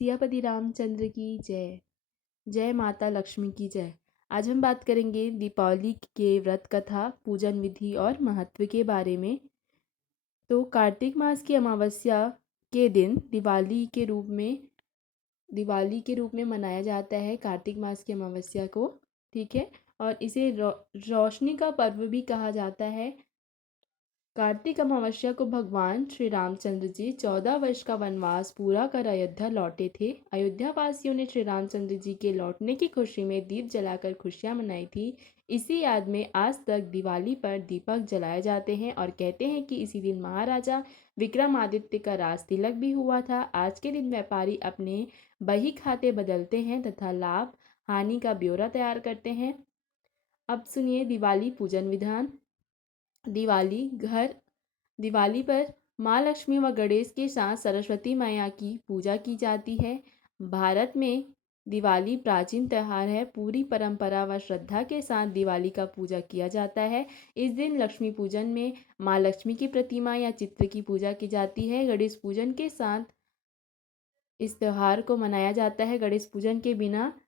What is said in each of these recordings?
सियापति रामचंद्र की जय। जय माता लक्ष्मी की जय। आज हम बात करेंगे दीपावली के व्रत कथा, पूजन विधि और महत्व के बारे में। तो कार्तिक मास की अमावस्या के दिन दिवाली के रूप में मनाया जाता है कार्तिक मास की अमावस्या को। ठीक है। और इसे रोशनी का पर्व भी कहा जाता है। कार्तिक अमावस्या को भगवान श्री रामचंद्र जी 14 वर्ष का वनवास पूरा कर अयोध्या लौटे थे। अयोध्या वासियों ने श्री रामचंद्र जी के लौटने की खुशी में दीप जलाकर खुशियां मनाई थी। इसी याद में आज तक दिवाली पर दीपक जलाए जाते हैं और कहते हैं कि इसी दिन महाराजा विक्रमादित्य का राज तिलक भी हुआ था। आज के दिन व्यापारी अपने बही खाते बदलते हैं तथा लाभ हानि का ब्यौरा तैयार करते हैं। अब सुनिए दिवाली पूजन विधान। दिवाली पर माँ लक्ष्मी व गणेश के साथ सरस्वती मैया की पूजा की जाती है। भारत में दिवाली प्राचीन त्यौहार है। पूरी परंपरा व श्रद्धा के साथ दिवाली का पूजा किया जाता है। इस दिन लक्ष्मी पूजन में माँ लक्ष्मी की प्रतिमा या चित्र की पूजा की जाती है। गणेश पूजन के साथ इस त्यौहार को मनाया जाता है। गणेश पूजन के बिना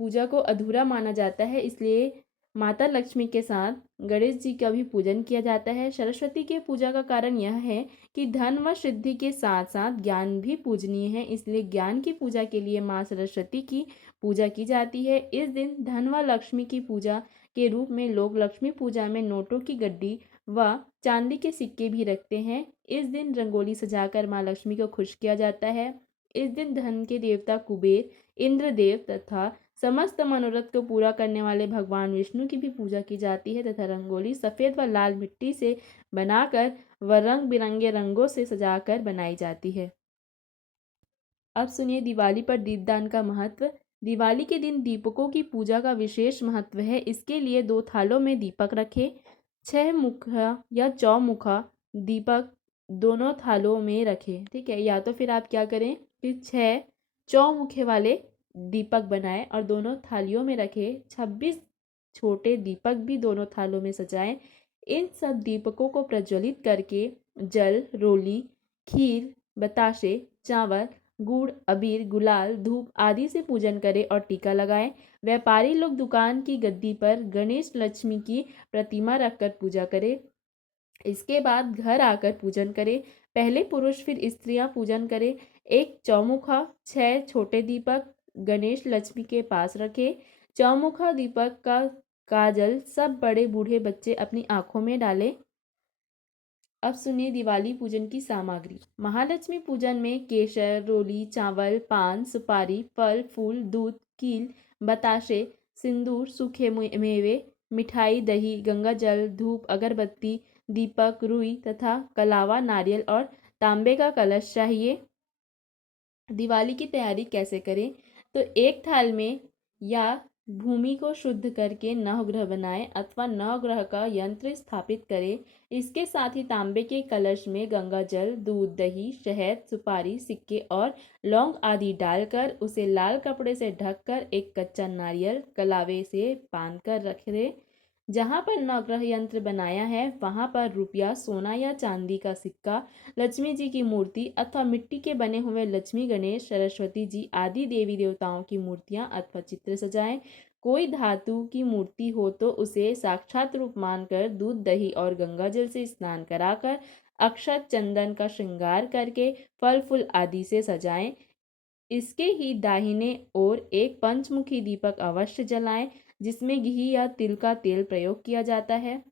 पूजा को अधूरा माना जाता है, इसलिए माता लक्ष्मी के साथ गणेश जी का भी पूजन किया जाता है। सरस्वती के पूजा का कारण यह है कि धन व सिद्धि के साथ साथ ज्ञान भी पूजनीय है, इसलिए ज्ञान की पूजा के लिए माँ सरस्वती की पूजा की जाती है। इस दिन धन व लक्ष्मी की पूजा के रूप में लोग लक्ष्मी पूजा में नोटों की गड्डी व चांदी के सिक्के भी रखते हैं। इस दिन रंगोली सजाकर माँ लक्ष्मी को खुश किया जाता है। इस दिन धन के देवता कुबेर, इंद्रदेव तथा समस्त मनोरथ को पूरा करने वाले भगवान विष्णु की भी पूजा की जाती है तथा रंगोली सफ़ेद व लाल मिट्टी से बनाकर व रंग बिरंगे रंगों से सजाकर बनाई जाती है। अब सुनिए दिवाली पर दीपदान का महत्व। दिवाली के दिन दीपकों की पूजा का विशेष महत्व है। इसके लिए 2 थालों में दीपक रखें। 6 मुखा या चौमुखा दीपक दोनों थालों में रखें। ठीक है। या तो फिर आप क्या करें कि 6 चौमुखे वाले दीपक बनाएं और दोनों थालियों में रखें। 26 छोटे दीपक भी दोनों थालों में सजाएं। इन सब दीपकों को प्रज्वलित करके जल, रोली, खीर, बताशे, चावल, गुड़, अबीर, गुलाल, धूप आदि से पूजन करें और टीका लगाएं। व्यापारी लोग दुकान की गद्दी पर गणेश लक्ष्मी की प्रतिमा रखकर पूजा करें। इसके बाद घर आकर पूजन करें। पहले पुरुष फिर स्त्रियां पूजन करें। एक चौमुखा, 6 छोटे दीपक गणेश लक्ष्मी के पास रखें। चौमुखा दीपक का काजल सब बड़े बूढ़े बच्चे अपनी आंखों में डालें। अब सुनिए दिवाली पूजन की सामग्री। महालक्ष्मी पूजन में केसर, रोली, चावल, पान, सुपारी, फल फूल, दूध, कील, बताशे, सिंदूर, सूखे मेवे, मिठाई, दही, गंगा जल, धूप, अगरबत्ती, दीपक, रुई तथा कलावा, नारियल और तांबे का कलश चाहिए। दिवाली की तैयारी कैसे करें? तो एक थाल में या भूमि को शुद्ध करके नवग्रह बनाएं अथवा नवग्रह का यंत्र स्थापित करें। इसके साथ ही तांबे के कलश में गंगा जल, दूध, दही, शहद, सुपारी, सिक्के और लौंग आदि डालकर उसे लाल कपड़े से ढककर एक कच्चा नारियल कलावे से बांधकर रख दें। जहाँ पर नवग्रह यंत्र बनाया है वहाँ पर रुपया, सोना या चांदी का सिक्का, लक्ष्मी जी की मूर्ति अथवा मिट्टी के बने हुए लक्ष्मी, गणेश, सरस्वती जी आदि देवी देवताओं की मूर्तियां अथवा चित्र सजाएं। कोई धातु की मूर्ति हो तो उसे साक्षात रूप मानकर दूध, दही और गंगा जल से स्नान कराकर अक्षत चंदन का श्रृंगार करके फल फूल आदि से सजाएं। इसके ही दाहिने ओर एक पंचमुखी दीपक अवश्य जलाएं जिसमें घी या तिल का तेल प्रयोग किया जाता है।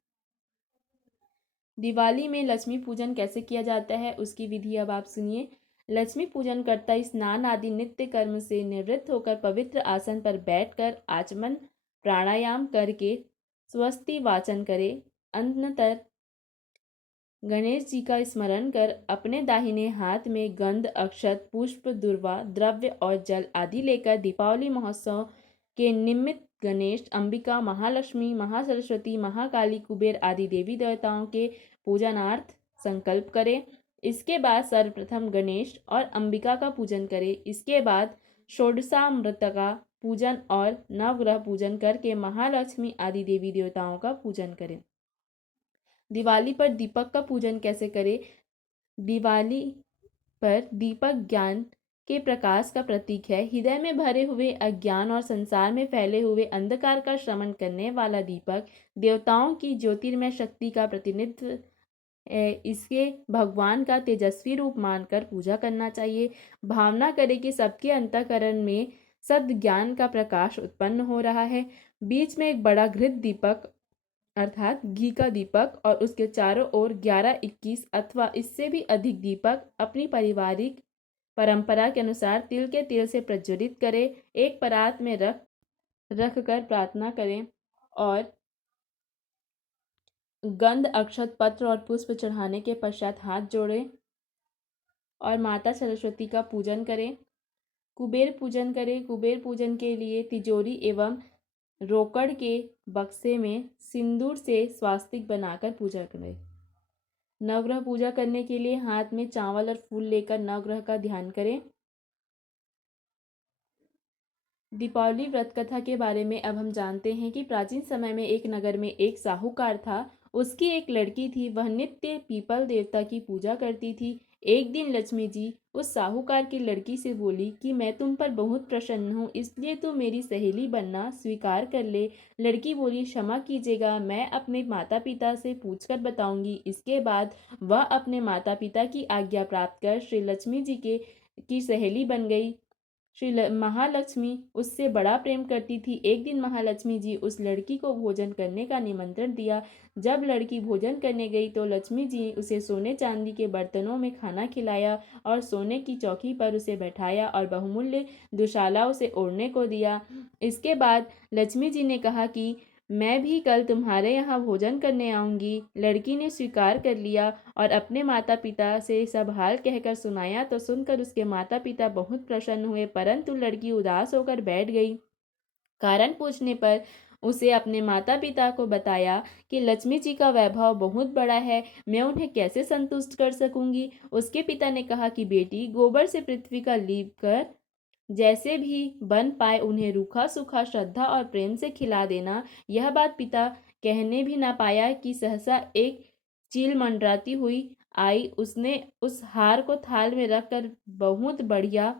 दिवाली में लक्ष्मी पूजन कैसे किया जाता है उसकी विधि अब आप सुनिए। लक्ष्मी पूजन करता स्नान आदि नित्य कर्म से निवृत्त होकर पवित्र आसन पर बैठकर आचमन प्राणायाम करके स्वस्ति वाचन करे। अनंतर गणेश जी का स्मरण कर अपने दाहिने हाथ में गंध, अक्षत, पुष्प, दुर्वा, द्रव्य और जल आदि लेकर दीपावली महोत्सव के निमित्त गणेश, अंबिका, महालक्ष्मी, महासरस्वती, महाकाली, कुबेर आदि देवी देवताओं के पूजनार्थ संकल्प करें। इसके बाद सर्वप्रथम गणेश और अंबिका का पूजन करें। इसके बाद षोडशामृत का पूजन और नवग्रह पूजन करके महालक्ष्मी आदि देवी देवताओं का पूजन करें। दिवाली पर दीपक का पूजन कैसे करें? दिवाली पर दीपक ज्ञान के प्रकाश का प्रतीक है। हृदय में भरे हुए अज्ञान और संसार में फैले हुए अंधकार का शमन करने वाला दीपक देवताओं की ज्योतिर्मय शक्ति का प्रतिनिधित्व है। इसके भगवान का तेजस्वी रूप मानकर पूजा करना चाहिए। भावना करें कि सबके अंतःकरण में सद ज्ञान का प्रकाश उत्पन्न हो रहा है। बीच में एक बड़ा घृत दीपक अर्थात घी का दीपक और उसके चारों ओर 11-21 अथवा इससे भी अधिक दीपक अपनी पारिवारिक परंपरा के अनुसार तिल के तेल से प्रज्वलित करें। एक परात में रख कर प्रार्थना करें और गंध अक्षत पत्र और पुष्प चढ़ाने के पश्चात हाथ जोड़ें और माता सरस्वती का पूजन करें। कुबेर पूजन करें। कुबेर पूजन के लिए तिजोरी एवं रोकड़ के बक्से में सिंदूर से स्वास्तिक बनाकर पूजा करें। नवग्रह पूजा करने के लिए हाथ में चावल और फूल लेकर नवग्रह का ध्यान करें। दीपावली व्रत कथा के बारे में अब हम जानते हैं कि प्राचीन समय में एक नगर में एक साहूकार था। उसकी एक लड़की थी। वह नित्य पीपल देवता की पूजा करती थी। एक दिन लक्ष्मी जी उस साहूकार की लड़की से बोली कि मैं तुम पर बहुत प्रसन्न हूँ, इसलिए तू मेरी सहेली बनना स्वीकार कर ले। लड़की बोली, क्षमा कीजिएगा, मैं अपने माता पिता से पूछकर बताऊंगी। इसके बाद वह अपने माता पिता की आज्ञा प्राप्त कर श्री लक्ष्मी जी की सहेली बन गई। महालक्ष्मी उससे बड़ा प्रेम करती थी। एक दिन महालक्ष्मी जी उस लड़की को भोजन करने का निमंत्रण दिया। जब लड़की भोजन करने गई तो लक्ष्मी जी उसे सोने चांदी के बर्तनों में खाना खिलाया और सोने की चौकी पर उसे बैठाया और बहुमूल्य दुशाला उसे ओढ़ने को दिया। इसके बाद लक्ष्मी जी ने कहा कि मैं भी कल तुम्हारे यहाँ भोजन करने आऊँगी। लड़की ने स्वीकार कर लिया और अपने माता पिता से सब हाल कहकर सुनाया तो सुनकर उसके माता पिता बहुत प्रसन्न हुए, परंतु लड़की उदास होकर बैठ गई। कारण पूछने पर उसे अपने माता पिता को बताया कि लक्ष्मी जी का वैभव बहुत बड़ा है, मैं उन्हें कैसे संतुष्ट कर सकूंगी। उसके पिता ने कहा कि बेटी, गोबर से पृथ्वी का लीप कर जैसे भी बन पाए उन्हें रूखा सूखा श्रद्धा और प्रेम से खिला देना। यह बात पिता कहने भी ना पाया कि सहसा एक चील मंडराती हुई आई। उसने उस हार को थाल में रखकर बहुत बढ़िया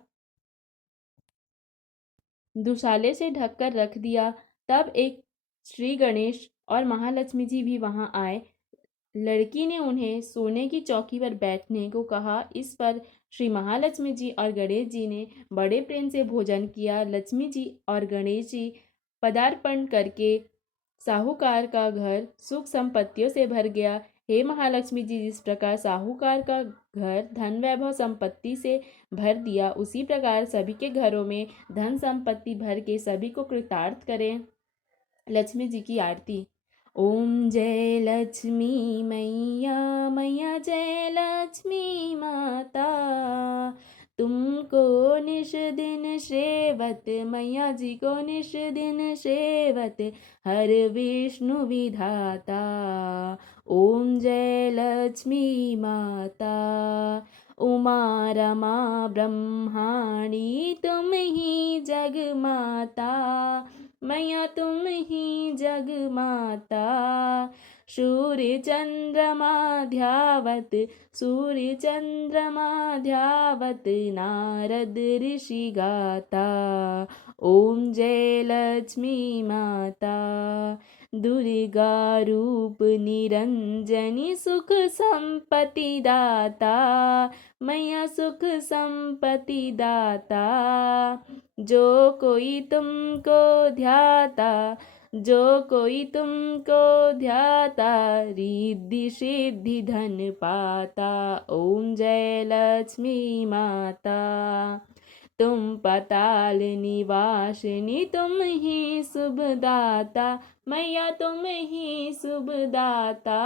दुशाले से ढककर रख दिया। तब एक श्री गणेश और महालक्ष्मी जी भी वहां आए। लड़की ने उन्हें सोने की चौकी पर बैठने को कहा। इस पर श्री महालक्ष्मी जी और गणेश जी ने बड़े प्रेम से भोजन किया। लक्ष्मी जी और गणेश जी पदार्पण करके साहूकार का घर सुख संपत्तियों से भर गया। हे महालक्ष्मी जी, जिस प्रकार साहूकार का घर धन वैभव संपत्ति से भर दिया, उसी प्रकार सभी के घरों में धन संपत्ति भर के सभी को कृतार्थ करें। लक्ष्मी जी की आरती। ओम जय लक्ष्मी मैया, मैया जय लक्ष्मी माता, तुमको निश दिन सेवत, मैया जी को निश दिन सेवत, हर विष्णु विधाता। ओम जय लक्ष्मी माता, उमा रमा ब्रह्माणी, तुम ही जग माता, मैया तुम ही जग माता। सूर्य चंद्रमा ध्यावत, सूर्य चंद्रमा ध्यावत, नारद ऋषि गाता। ओम जय लक्ष्मी माता, दुर्गा रूप निरंजनी, सुख संपत्ति दाता, मैया सुख संपत्ति दाता। जो कोई तुमको ध्याता, जो कोई तुमको ध्याता, रिद्धि सिद्धि धन पाता। ओम जय लक्ष्मी माता, तुम पाताल निवासिनी, तुम ही शुभदाता, मैया तुम ही शुभदाता।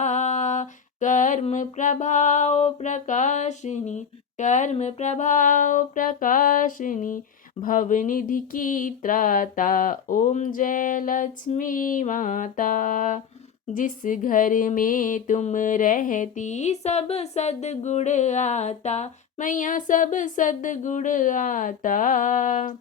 कर्म प्रभाव प्रकाशिनी, कर्म प्रभाव प्रकाशिनी, भवनिधि की त्राता। ओम जय लक्ष्मी माता, जिस घर में तुम रहती सब सद्गुण आता, मैया सब सद्गुण आता।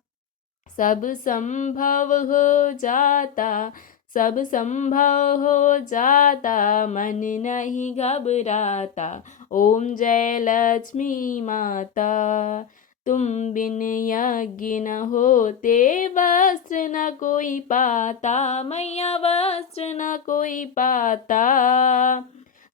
सब संभव हो जाता, सब संभव हो जाता, मन नहीं घबराता। ओम जय लक्ष्मी माता, तुम बिन यज्ञ न होते, वस्त्र न कोई पाता मैया, वस्त्र न कोई पाता।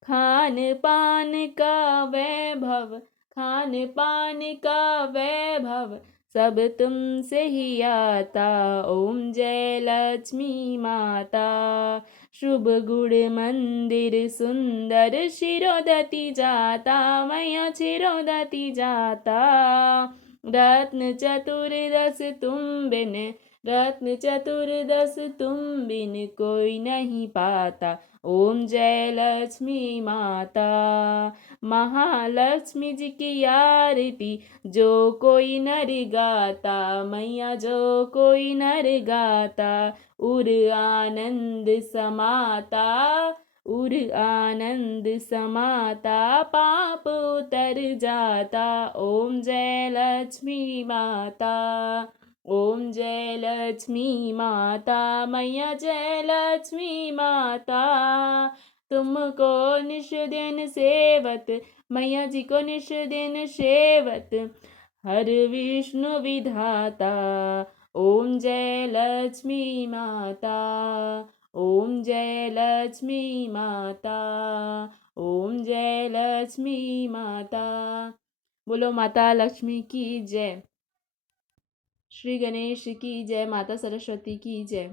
खान पान का वैभव, खान पान का वैभव, सब तुमसे ही आता। ओम जय लक्ष्मी माता। शुभ गुण मंदिर सुंदर, शिरोधति जाता मैया, शिरोधति जाता। रत्न चतुर्दश तुम बिन, रत्न चतुर्दश तुम बिन कोई नहीं पाता। ओम जय लक्ष्मी माता। महालक्ष्मी जी की आरती जो कोई नर गाता मैया, जो कोई नर गाता। उर आनंद समाता, उर आनंद समाता, पाप उतर जाता। ओम जय लक्ष्मी माता। ओम जय लक्ष्मी माता मैया, जय लक्ष्मी माता। तुमको निश दिन सेवत मैया जी को, निश दिन सेवत हर विष्णु विधाता। ओम जय लक्ष्मी माता। ओम जय लक्ष्मी माता। ओम जय लक्ष्मी माता। बोलो माता लक्ष्मी की जय। श्री गणेश की जय। माता सरस्वती की जय।